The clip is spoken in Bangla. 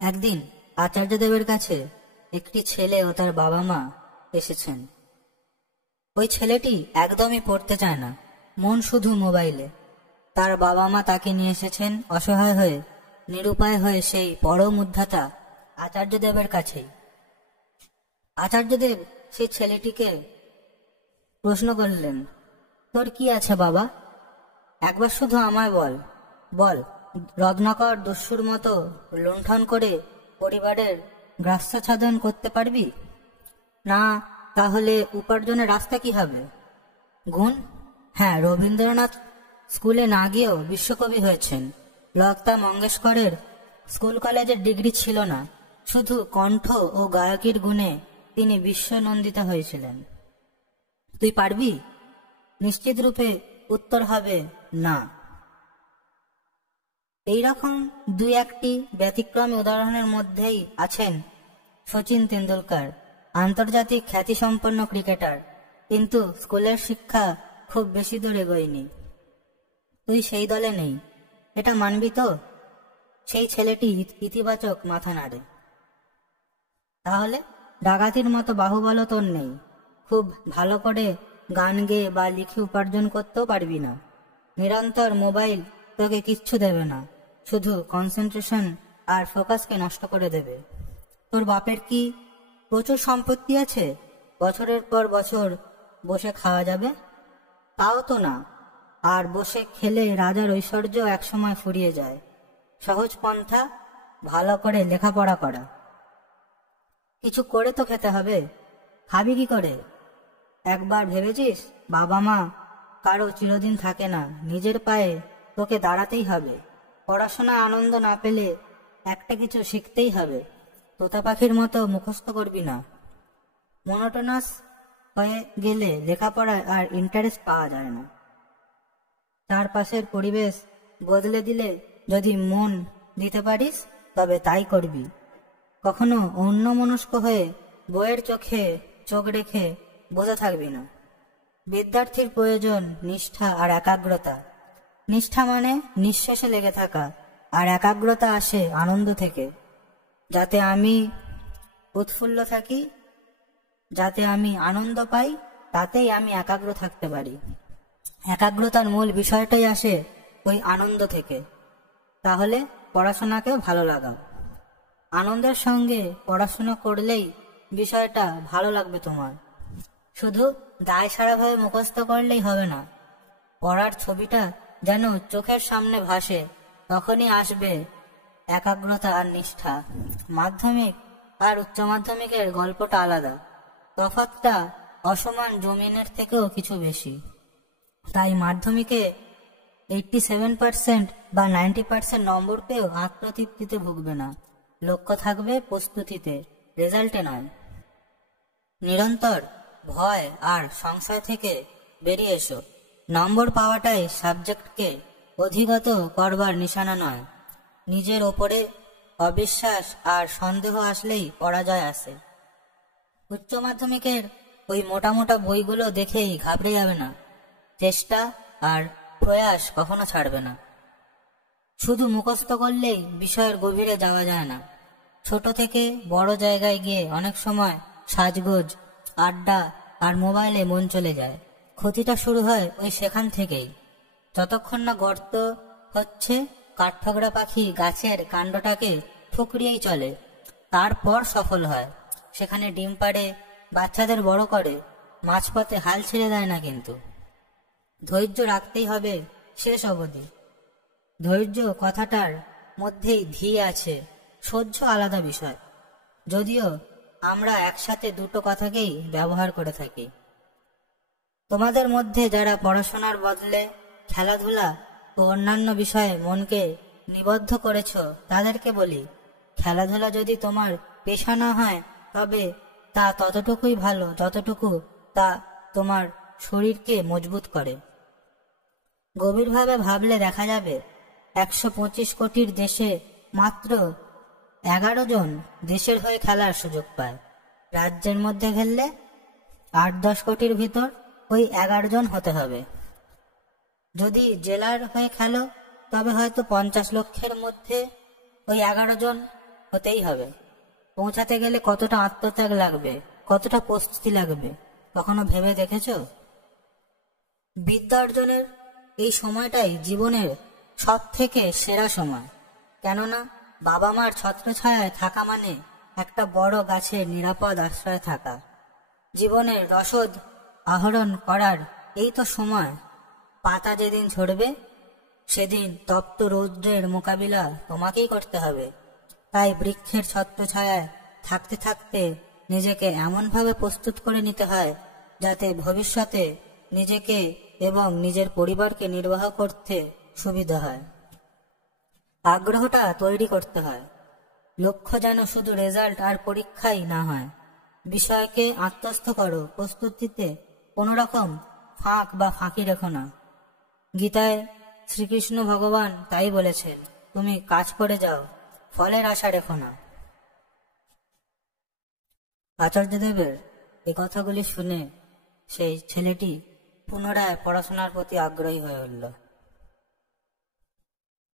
একদিন আচার্যদেবের কাছে একটি ছেলে ও তার বাবা মা এসেছেন। ওই ছেলেটি একদমই পড়তে চায় না, মন শুধু মোবাইলে। তার বাবা মা তাকে নিয়ে এসেছেন অসহায় হয়ে, নিরুপায় হয়ে সেই পরম উদ্ধাতা আচার্যদেবের কাছেই। আচার্যদেব সেই ছেলেটিকে প্রশ্ন করলেন, তোর কি আছে বাবা? একবার শুধু আমায় বল, বল রত্নাকর দস্যুর মতো লুণ্ঠন করে পরিবারের গ্রাস্যসাধন করতে পারবি? না তাহলে উপার্জনের রাস্তা কি হবে? গুণ? হ্যাঁ, রবীন্দ্রনাথ স্কুলে না গিয়েও বিশ্বকবি হয়েছেন। লতা মঙ্গেশকরের স্কুল কলেজের ডিগ্রি ছিল না, শুধু কণ্ঠ ও গায়কির গুণে তিনি বিশ্বনন্দিত হয়েছিলেন। তুই পারবি? নিশ্চিত রূপে উত্তর হবে না। এইরকম দুই একটি ব্যতিক্রমী উদাহরণের মধ্যেই আছেন শচীন তেন্ডুলকর, আন্তর্জাতিক খ্যাতিসম্পন্ন ক্রিকেটার, কিন্তু স্কুলের শিক্ষা খুব বেশি দূর এগোয়নি। তুই সেই দলে নেই, এটা মানবি তো? সেই ছেলেটি ইতিবাচক মাথা নাড়ে। তাহলে ডাকাতির মতো বাহুবল তোর নেই, খুব ভালো করে গান গেয়ে বা লিখে উপার্জন করতেও পারবি না। নিরন্তর মোবাইল তোকে কিচ্ছু দেবে না, শুধু কনসেন্ট্রেশন আর ফোকাসকে নষ্ট করে দেবে। তোর বাপের কি প্রচুর সম্পত্তি আছে, বছরের পর বছর বসে খাওয়া যাবে? তাও তো না, আর বসে খেলে রাজার ঐশ্বর্য একসময় ফুরিয়ে যায়। সহজ পন্থা, ভালো করে লেখাপড়া করা। কিছু করে তো খেতে হবে, খাবি কি করে? একবার ভেবেছিস বাবা মা কারো চিরদিন থাকে না, নিজের পায়ে তোকে দাঁড়াতেই হবে। পড়াশোনায় আনন্দ না পেলে একটা কিছু শিখতেই হবে। তোতা পাখির মতো মুখস্থ করবি না। মনোটোনাস হয়ে গেলে লেখাপড়ায় আর ইন্টারেস্ট পাওয়া যায় না। চারপাশের পরিবেশ বদলে দিলে যদি মন দিতে পারিস তবে তাই করবি। কখনো অন্যমনস্ক হয়ে বইয়ের চোখে চোখ রেখে বসে থাকবি না। বিদ্যার্থীর প্রয়োজন নিষ্ঠা আর একাগ্রতা। নিষ্ঠা মানে নিঃশ্বাসে লেগে থাকা, আর একাগ্রতা আসে আনন্দ থেকে। যাতে আমি উৎফুল্ল থাকি, যাতে আমি আনন্দ পাই, তাতেই আমি একাগ্র থাকতে পারি। একাগ্রতার মূল বিষয়টাই আসে ওই আনন্দ থেকে। তাহলে পড়াশোনাকে ভালো লাগাও। আনন্দের সঙ্গে পড়াশোনা করলেই বিষয়টা ভালো লাগবে তোমার। শুধু দায় সারাভাবে মুখস্থ করলেই হবে না। পড়ার ছবিটা যেন চোখের সামনে ভাসে, তখনই আসবে একাগ্রতা আর নিষ্ঠা। মাধ্যমিক আর উচ্চ মাধ্যমিকের গল্পটা আলাদা, তফাৎটা অসমান জমিনের থেকেও কিছু বেশি। তাই মাধ্যমিকে 87% বা 90% নম্বর পেয়েও আত্মতৃপ্তিতে ভুগবে না। লক্ষ্য থাকবে প্রস্তুতিতে, রেজাল্টে নয়। নিরন্তর ভয় আর সংশয় থেকে বেরিয়ে এসো। নম্বর পাওয়াটাই সাবজেক্টকে অধিগত করবার নিশানা নয়। নিজের ওপরে অবিশ্বাস আর সন্দেহ আসলেই পরাজয় আসে। উচ্চ মাধ্যমিকের ওই মোটা মোটা বইগুলো দেখেই ঘাবড়ে যাবে না। চেষ্টা আর প্রয়াস কখনো ছাড়বে না। শুধু মুখস্থ করলেই বিষয়ের গভীরে যাওয়া যায় না। ছোট থেকে বড় জায়গায় গিয়ে অনেক সময় সাজগোজ, আড্ডা আর মোবাইলে মন চলে যায়। ক্ষতিটা শুরু হয় ওই সেখান থেকেই। যতক্ষণ না গর্ত হচ্ছে, কাঠঠোকরা পাখি গাছের কাণ্ডটাকে ঠুকরিয়েই চলে, তারপর সফল হয়। সেখানে ডিম পাড়ে, বাচ্চাদের বড় করে, মাঝপথে হাল ছেড়ে দেয় না। কিন্তু ধৈর্য রাখতেই হবে শেষ অবধি। ধৈর্য কথাটার মধ্যেই ধী আছে, সহ্য আলাদা বিষয়। যদিও আমরা একসাথে দুটো কথাকেই ব্যবহার করে থাকি। তোমাদের মধ্যে যারা পড়াশোনার বদলে খেলাধুলা ও অন্যান্য বিষয়ে মনকে নিবদ্ধ করেছ, তাদেরকে বলি, খেলাধুলা যদি তোমার পেশা না হয় তবে তা ততটুকুই ভালো যতটুকু তা তোমার শরীরকে মজবুত করে। গভীরভাবে ভাবলে দেখা যাবে 125 কোটির দেশে মাত্র 11 জন দেশের হয়ে খেলার সুযোগ পায়। রাজ্যের মধ্যে খেললে 8-10 কোটির ভিতর ওই 11 জন হতে হবে। যদি জেলার হয়ে খেলো তবে হয়তো 50 লক্ষের মধ্যে ওই 11 জন হতেই হবে। পৌঁছাতে গেলে কতটা আত্মত্যাগ লাগবে, কতটা প্রস্তুতি লাগবে, কখনো ভেবে দেখেছো? বিদ্যা অর্জনের এই সময়টাই জীবনের সব থেকে সেরা সময়। কেননা বাবা মার ছত্রছায়ায় থাকা মানে একটা বড় গাছের নিরাপদ আশ্রয় থাকা। জীবনের রসদ আহরণ করার এই তো সময়। পাতা যেদিন ঝরবে সেদিন তপ্ত রৌদ্রের মোকাবিলা তোমাকেই করতে হবে। তাই বৃক্ষের ছত্রছায়ায় থাকতে থাকতে নিজেকে এমনভাবে প্রস্তুত করে নিতে হয় যাতে ভবিষ্যতে নিজেকে এবং নিজের পরিবারকে নির্বাহ করতে সুবিধা হয়। আগ্রহটা তৈরি করতে হয়। লক্ষ্য যেন শুধু রেজাল্ট আর পরীক্ষাই না হয়। বিষয়কে আত্মস্থ করো, প্রস্তুতিতে কোনো রকম ফাঁক বা ফাঁকি রেখো না। গীতায় শ্রীকৃষ্ণ ভগবান তাই বলেছেন, তুমি কাজ করে যাও, ফলের আশা রেখো না। আচার্যদেবের এই কথাগুলি শুনে সেই ছেলেটি পুনরায় পড়াশোনার প্রতি আগ্রহী হয়ে উঠল।